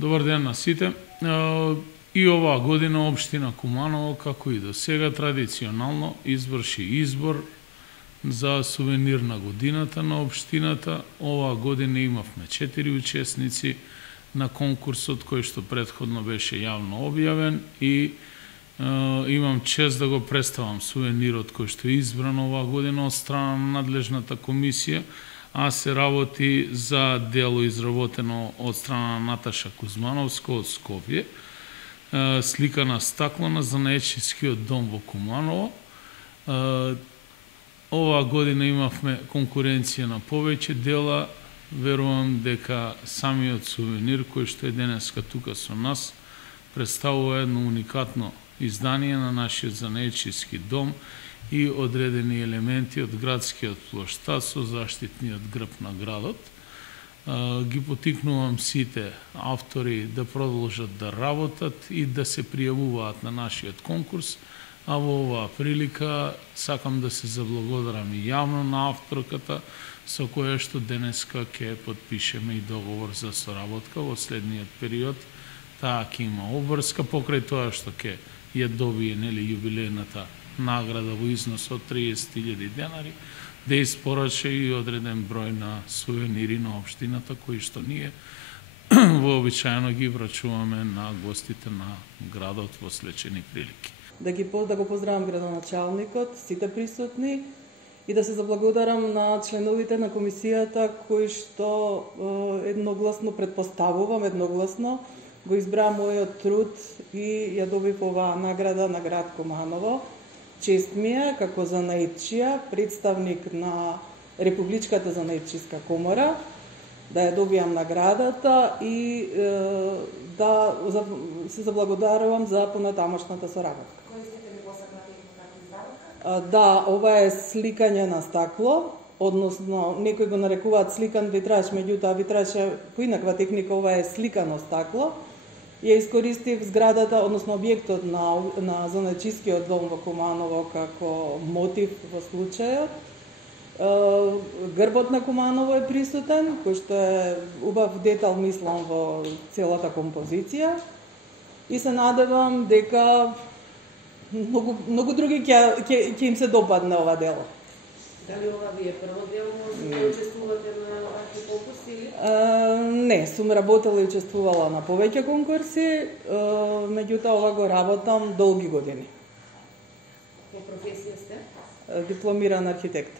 Добар ден на сите. И оваа година општина Куманово, како и до сега, традиционално изврши избор за сувенир на годината на општината. Оваа година имавме 4 учесници на конкурсот, кој што претходно беше јавно објавен, и имам чест да го представам сувенирот кој што е избран оваа година од страна на надлежната комисија, а се работи за дело изработено од страна на Наташа Кузмановска од Скопје, слика на стакло на занаечискиот дом во Куманово. Оваа година имавме конкуренција на повеќе дела. Верувам дека самиот сувенир кој што е денеска тука со нас представува едно уникатно издание на нашиот занаечиски дом и одредени елементи од градскиот плоштад со заштитниот грб на градот. Ги потикнувам сите автори да продолжат да работат и да се пријавуваат на нашиот конкурс, а во оваа прилика сакам да се заблагодарам и јавно на авторката со која што денеска ќе потпишеме и договор за соработка во следниот период. Таа ќе има обврска покрај тоа што ќе ја добие јубилејната награда во износ од 30.000 денари, да испорача и одреден број на сувенири на општината кои што ние вообичаено ги врачуваме на гостите на градот во слечени прилики. Да го поздравам градоначалникот, сите присутни и да се заблагодарам на членовите на комисијата кои што едногласно, предпоставувам едногласно, го избраа мојот труд и ја добив оваа награда на град Куманово. Чест ми е како занаечија, представник на Републичката занаечиска комора, да ја добијам наградата и да се заблагодарувам за понатамошната соработка. Кои сте ви посакнати како изработка? Да, ова е сликање на стакло, односно некои го нарекуваат сликан витраж, меѓутоа витраж е поинаква техника, ова е сликано стакло. Ја искористив зградата, односно објектот на занаечискиот дом во Куманово како мотив во случајот. Грбот на Куманово е присутен, кој што е убав детал, мислам, во целата композиција. И се надевам дека многу други ќе им се допадне ова дело. Дали ова ви е прво дело, може да учествувате на вакви конкурси или? Не, сум работела и учествувала на повеќе конкурси, меѓутоа ова го работам долги години. По професија сте? Дипломиран архитект.